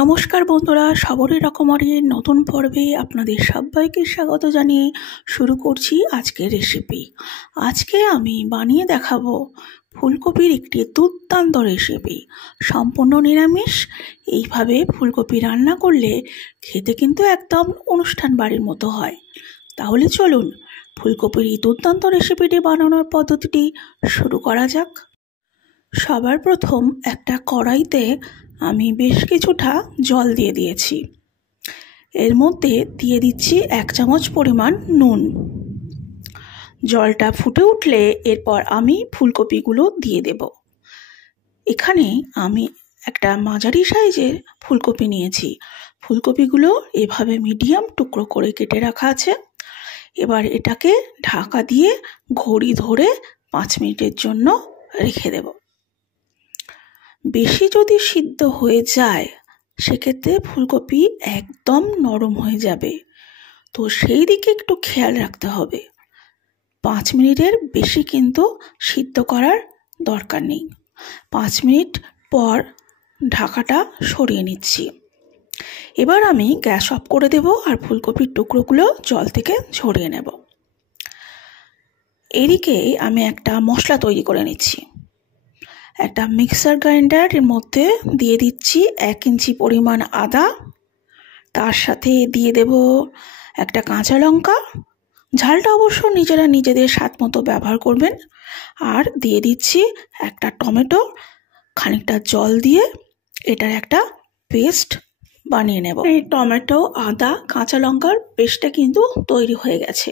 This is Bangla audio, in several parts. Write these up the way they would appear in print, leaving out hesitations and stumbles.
নমস্কার বন্ধুরা, সবরি রকমারির নতুন পর্বে আপনাদের সবাইকে স্বাগত জানিয়ে শুরু করছি আজকের রেসিপি। আজকে আমি বানিয়ে দেখাবো ফুলকপির একটি দুর্দান্ত রেসিপি, সম্পূর্ণ নিরামিষ। এইভাবে ফুলকপি রান্না করলে খেতে কিন্তু একদম অনুষ্ঠান বাড়ির মতো হয়। তাহলে চলুন ফুলকপির এই দুর্দান্ত রেসিপিটি বানানোর পদ্ধতিটি শুরু করা যাক। সবার প্রথম একটা কড়াইতে আমি বেশ কিছুটা জল দিয়ে দিয়েছি। এর মধ্যে দিয়ে দিচ্ছি 1 চামচ পরিমাণ নুন। জলটা ফুটে উঠলে এরপর আমি ফুলকপিগুলো দিয়ে দেব। এখানে আমি একটা মাঝারি সাইজের ফুলকপি নিয়েছি। ফুলকপিগুলো এভাবে মিডিয়াম টুকরো করে কেটে রাখা আছে। এবার এটাকে ঢাকা দিয়ে ঘড়ি ধরে 5 মিনিটের জন্য রেখে দেব। বেশি যদি সিদ্ধ হয়ে যায় সেক্ষেত্রে ফুলকপি একদম নরম হয়ে যাবে, তো সেই দিকে একটু খেয়াল রাখতে হবে। 5 মিনিটের বেশি কিন্তু সিদ্ধ করার দরকার নেই। 5 মিনিট পর ঢাকাটা সরিয়ে নিচ্ছি। এবার আমি গ্যাস অফ করে দেব আর ফুলকপির টুকরোগুলো জল থেকে ঝরিয়ে নেব। এদিকে আমি একটা মশলা তৈরি করে নিচ্ছি। একটা মিক্সার গ্রাইন্ডারের মধ্যে দিয়ে দিচ্ছি 1 ইঞ্চি পরিমাণ আদা, তার সাথে দিয়ে দেব একটা কাঁচা লঙ্কা। ঝালটা অবশ্য নিজেরা নিজেদের স্বাদ মতো ব্যবহার করবেন। আর দিয়ে দিচ্ছি একটা টমেটো। খানিকটা জল দিয়ে এটার একটা পেস্ট বানিয়ে নেব। এই টমেটো, আদা, কাঁচা লঙ্কার পেস্টটা কিন্তু তৈরি হয়ে গেছে।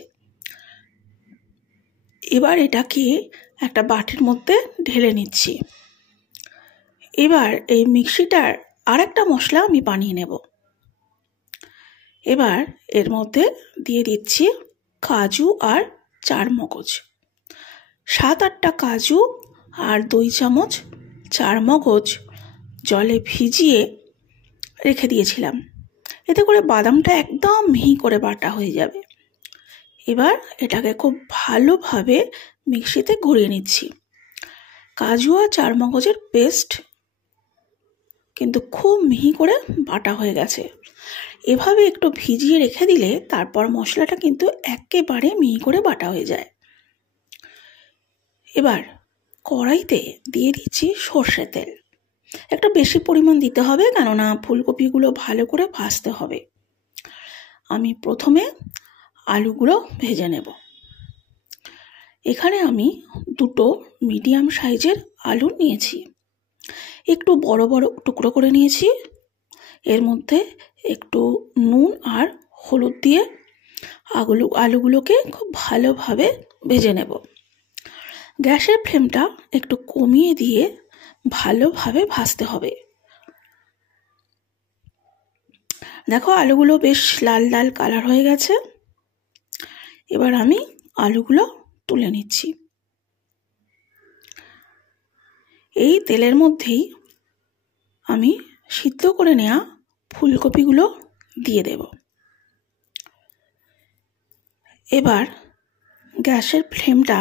এবার এটাকে একটা বাটির মধ্যে ঢেলে নিচ্ছি। এবার এই মিক্সিটার আরেকটা মশলা আমি বানিয়ে নেব। এবার এর মধ্যে দিয়ে দিচ্ছি কাজু আর চারমগজ। 7-8টা কাজু আর 2 চামচ চারমগজ জলে ভিজিয়ে রেখে দিয়েছিলাম। এতে করে বাদামটা একদম মিহি করে বাটা হয়ে যাবে। এবার এটাকে খুব ভালোভাবে মিক্সিতে ঘুরিয়ে নিচ্ছি। কাজু আর চারমগজের পেস্ট কিন্তু খুব মিহি করে বাটা হয়ে গেছে। এভাবে একটু ভিজিয়ে রেখে দিলে তারপর মশলাটা কিন্তু একেবারে মিহি করে বাটা হয়ে যায়। এবার কড়াইতে দিয়ে দিচ্ছি সর্ষে তেল। একটা বেশি পরিমাণ দিতে হবে, কেননা ফুলকপিগুলো ভালো করে ভাজতে হবে। আমি প্রথমে আলুগুলো ভেজে নেব। এখানে আমি 2টো মিডিয়াম সাইজের আলু নিয়েছি। একটু বড় বড় টুকরো করে নিয়েছি। এর মধ্যে একটু নুন আর হলুদ দিয়ে আলুগুলোকে খুব ভালোভাবে ভেজে নেব। গ্যাসের ফ্লেমটা একটু কমিয়ে দিয়ে ভালোভাবে ভাজতে হবে। দেখো আলুগুলো বেশ লাল লাল কালার হয়ে গেছে। এবার আমি আলুগুলো তুলে নিচ্ছি। এই তেলের মধ্যেই আমি সিদ্ধ করে নেওয়া ফুলকপিগুলো দিয়ে দেব। এবার গ্যাসের ফ্লেমটা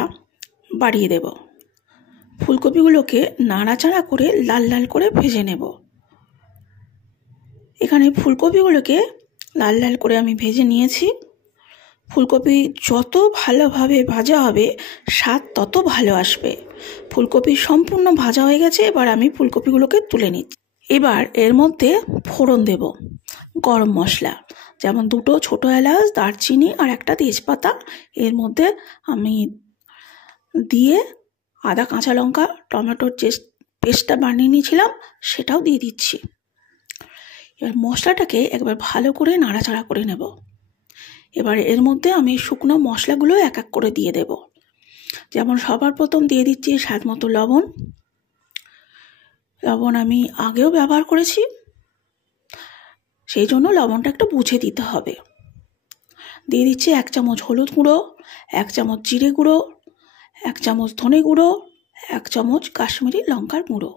বাড়িয়ে দেব। ফুলকপিগুলোকে নাড়াচাড়া করে লাল লাল করে ভেজে নেব। এখানে ফুলকপিগুলোকে লাল লাল করে আমি ভেজে নিয়েছি। ফুলকপি যত ভালোভাবে ভাজা হবে স্বাদ তত ভালো আসবে। ফুলকপি সম্পূর্ণ ভাজা হয়ে গেছে। এবার আমি ফুলকপিগুলোকে তুলে নিচ্ছি। এবার এর মধ্যে ফোড়ন দেব গরম মশলা, যেমন 2টো ছোটো এলাচ, দারচিনি আর একটা তেজপাতা। এর মধ্যে আমি দিয়ে আদা, কাঁচা লঙ্কা, টমেটোর যে পেস্টটা বানিয়ে নিয়েছিলাম সেটাও দিয়ে দিচ্ছি। এবার মশলাটাকে একবার ভালো করে নাড়াচাড়া করে নেব। এবার এর মধ্যে আমি শুকনো মশলাগুলো এক এক করে দিয়ে দেব। যেমন সবার প্রথম দিয়ে দিচ্ছি স্বাদ মতো লবণ। লবণ আমি আগেও ব্যবহার করেছি, সেই জন্য লবণটা একটু বুঝে দিতে হবে। দিয়ে দিচ্ছি 1 চামচ হলুদ গুঁড়ো, 1 চামচ জিরে গুঁড়ো, 1 চামচ ধনে গুঁড়ো, 1 চামচ কাশ্মীরি লঙ্কার গুঁড়ো।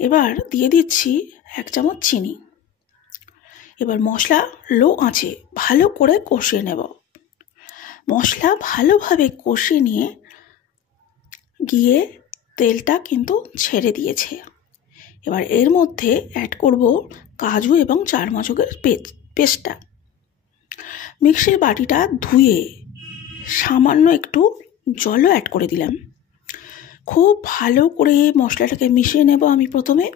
এবার দিয়ে দিচ্ছি 1 চামচ চিনি। এবার মশলা লো আঁচে ভালো করে কষিয়ে নেব। মশলা ভালোভাবে কষিয়ে নিয়ে গিয়ে তেলটা কিন্তু ছেড়ে দিয়েছে। এবার এর মধ্যে অ্যাড করব কাজু এবং চারমগজের পেস্টটা। মিক্সির বাটিটা ধুয়ে সামান্য একটু জলও অ্যাড করে দিলাম। খুব ভালো করে মশলাটাকে মিশিয়ে নেব আমি প্রথমে।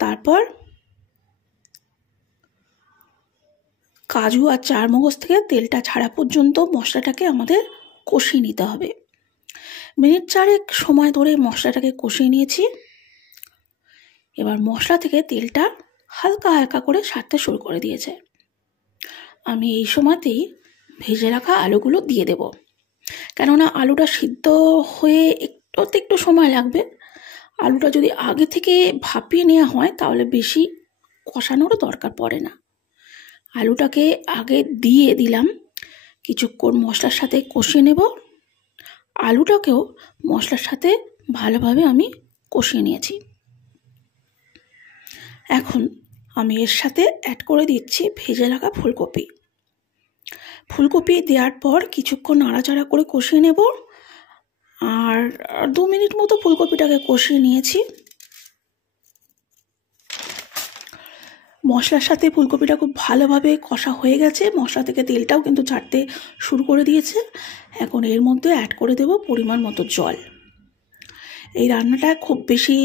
তারপর কাজু আর চারমগজ থেকে তেলটা ছাড়া পর্যন্ত মশলাটাকে আমাদের কষিয়ে নিতে হবে। মিনিট 4 সময় ধরে মশলাটাকে কষিয়ে নিয়েছি। এবার মশলা থেকে তেলটা হালকা হালকা করে ছাড়তে শুরু করে দিয়েছে। আমি এই সময়তেই ভেজে রাখা আলুগুলো দিয়ে দেব, কেননা আলুটা সিদ্ধ হয়ে একটু সময় লাগবে। আলুটা যদি আগে থেকে ভাপিয়ে নেওয়া হয় তাহলে বেশি কষানোরও দরকার পড়ে না। আলুটাকে আগে দিয়ে দিলাম, কিছুক্ষণ মশলার সাথে কষিয়ে নেব। আলুটাকেও মশলার সাথে ভালোভাবে আমি কষিয়ে নিয়েছি। এখন আমি এর সাথে অ্যাড করে দিচ্ছি ভেজে রাখা ফুলকপি। ফুলকপি দেওয়ার পর কিছুক্ষণ নাড়াচাড়া করে কষিয়ে নেব। আর 2 মিনিট মতো ফুলকপিটাকে কষিয়ে নিয়েছি। মশলার সাথে ফুলকপিটা খুব ভালোভাবে কষা হয়ে গেছে, মশলা থেকে তেলটাও কিন্তু ছাড়তে শুরু করে দিয়েছে। এখন এর মধ্যে অ্যাড করে দেব পরিমাণ মতো জল। এই রান্নাটা খুব বেশি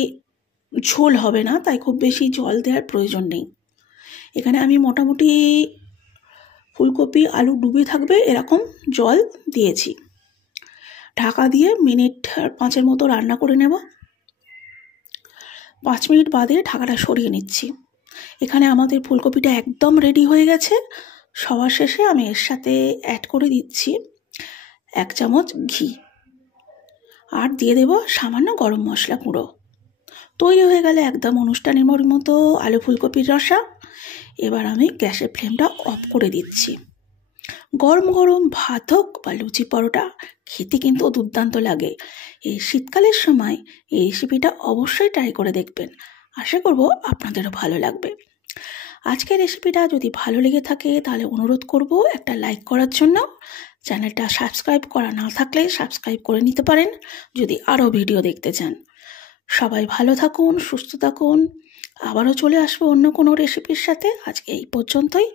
ঝোল হবে না, তাই খুব বেশি জল দেওয়ার প্রয়োজন নেই। এখানে আমি মোটামুটি ফুলকপি আলু ডুবে থাকবে এরকম জল দিয়েছি। ঢাকা দিয়ে মিনিট 5 মতো রান্না করে নেব। 5 মিনিট বাদে ঢাকাটা সরিয়ে নিচ্ছি। এখানে আমাদের ফুলকপিটা একদম রেডি হয়ে গেছে। সবার শেষে আমি এর সাথে অ্যাড করে দিচ্ছি 1 চামচ ঘি, আর দিয়ে দেব সামান্য গরম মশলা গুঁড়ো। তৈরি হয়ে গেলে একদম অনুষ্ঠানের মতো আলু ফুলকপির রসা। এবার আমি গ্যাসের ফ্লেমটা অফ করে দিচ্ছি। গরম গরম ভাত হোক বা লুচি পরোটা, খেতে কিন্তু দুর্দান্ত লাগে। এই শীতকালের সময় এই রেসিপিটা অবশ্যই ট্রাই করে দেখবেন। আশা করব আপনাদেরও ভালো লাগবে। আজকের রেসিপিটা যদি ভালো লেগে থাকে তাহলে অনুরোধ করব একটা লাইক করার জন্য। চ্যানেলটা সাবস্ক্রাইব করা না থাকলে সাবস্ক্রাইব করে নিতে পারেন যদি আরও ভিডিও দেখতে চান। সবাই ভালো থাকুন, সুস্থ থাকুন। আবারও চলে আসবো অন্য কোনো রেসিপির সাথে। আজকে এই পর্যন্তই।